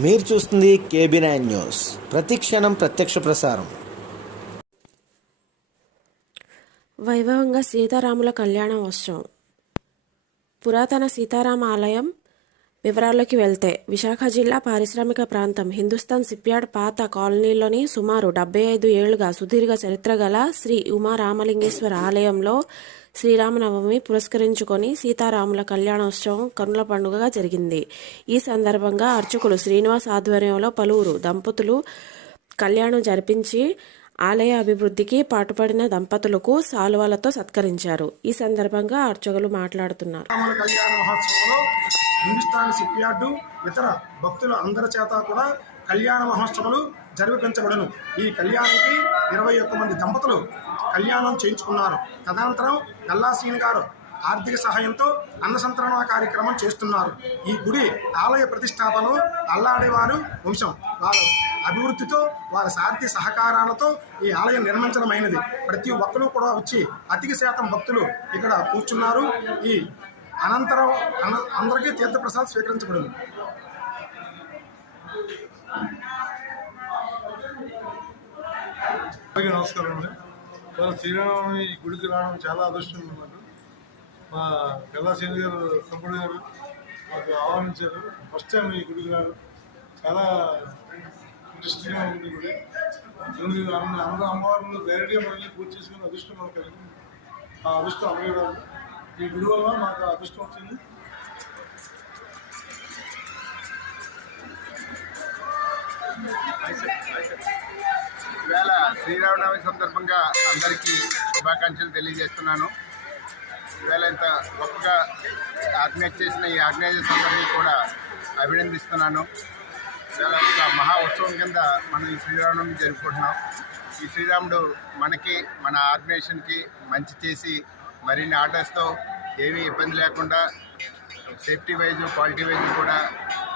మీరు చూస్తుంది KB nine news. ప్రతిక్షణం ప్రత్యక్ష ప్రసారం. వైభవంగా సీతారాముల కళ్యాణోత్సవం. పురాతన సీతారామ ఆలయం వివరాల్లోకి వెళ్తే విశాఖ జిల్లా పారిశ్రామిక ప్రాంతం హిందుస్థాన్ సిప్యార్డ్ పాత కాలనీలోని సుమారు డెబ్బై ఐదు ఏళ్ళుగా సుదీర్ఘ చరిత్ర గల శ్రీ ఉమా రామలింగేశ్వర ఆలయంలో శ్రీరామనవమి పురస్కరించుకొని సీతారాముల కళ్యాణోత్సవం కనుల పండుగగా జరిగింది. ఈ సందర్భంగా అర్చకులు శ్రీనివాస్ ఆధ్వర్యంలో పలువురు దంపతులు కళ్యాణం జరిపించి ఆలయ అభివృద్ధికి పాటుపడిన దంపతులకు సాలువాలతో సత్కరించారు. ఈ సందర్భంగా అర్చకులు మాట్లాడుతున్నారు. హిందుస్థాన్ సిప్యార్డు ఇతర భక్తుల అందరి చేత కూడా కళ్యాణ మహోత్సవాలు జరిపించబడను. ఈ కళ్యాణానికి ఇరవై ఒక్క మంది దంపతులు కళ్యాణం చేయించుకున్నారు. తదనంతరం గల్లాసీన్ గారు ఆర్థిక సహాయంతో అన్నసంతరణ కార్యక్రమం చేస్తున్నారు. ఈ గుడి ఆలయ ప్రతిష్టాపనలో అల్లాడేవారు వంశం. వారు అభివృద్ధితో వారి సార్థి సహకారాలతో ఈ ఆలయం నిర్మించడమైనది. ప్రతి ఒక్కరూ కూడా వచ్చి అధిక శాతం భక్తులు ఇక్కడ కూర్చున్నారు. ఈ అనంతరం అందరికీ తీర్థప్రసాద్ స్వీకరించబడింది. అందరికీ నమస్కారం అండి. ఇవాళ శ్రీరామనవమి ఈ గుడికి రావడం చాలా అదృష్టం నాకు మా గల్లాసేని గారు తమ్ముడు గారు మాకు ఆహ్వానించారు. ఫస్ట్ టైం ఈ గుడికి రావడం. చాలా ఇంట్రెస్టింగ్గా ఉంది గుడి. అందరూ అమ్మవారిని ధైర్యంగా మళ్ళీ పూర్తి చేసుకుని అదృష్టం మనకు కలిగింది. ఆ అదృష్టం అమ్మగారు ఈ గుడి మాకు అదృష్టం వచ్చింది. ఈవేళ శ్రీరామనవమి సందర్భంగా అందరికీ శుభాకాంక్షలు తెలియజేస్తున్నాను. ఈవేళ ఇంత గొప్పగా ఆర్గనైజ్ చేసిన ఈ ఆర్గనైజర్స్ అందరినీ కూడా అభినందిస్తున్నాను. ఈవేళ ఒక మహా ఉత్సవం కింద మనం ఈ శ్రీరామనవమి జరుపుకుంటున్నాం. ఈ శ్రీరాముడు మనకి మన ఆర్గనైజేషన్కి మంచి చేసి మరిన్ని ఆర్డర్స్తో ఏమీ ఇబ్బంది లేకుండా సేఫ్టీ వైజ్ క్వాలిటీ వైజ్ కూడా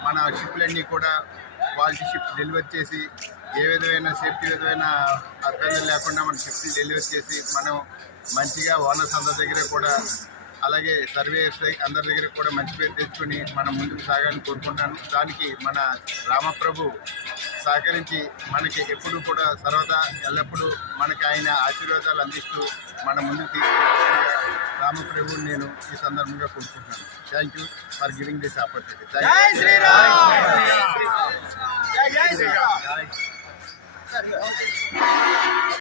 మన షిప్లన్నీ కూడా క్వాలిటీ షిప్ డెలివర్ చేసి ఏ విధమైన సేఫ్టీ విధమైన ఇబ్బందులు లేకుండా మన షిప్ని డెలివర్ చేసి మనం మంచిగా ఓనర్స్ అందరి దగ్గర కూడా అలాగే సర్వేయర్స్ అందరి దగ్గర కూడా మంచి పేరు తెచ్చుకొని మనం ముందుకు సాగాలని కోరుకుంటాను. దానికి మన రామప్రభు సహకరించి మనకి ఎప్పుడు కూడా సర్వదా ఎల్లప్పుడూ మనకి ఆయన ఆశీర్వాదాలు అందిస్తూ మన ముందుకు తీసుకెళ్ళాలని రామప్రభుని నేను ఈ సందర్భంగా కోరుకుంటున్నాను. Thank you for giving this opportunity thank you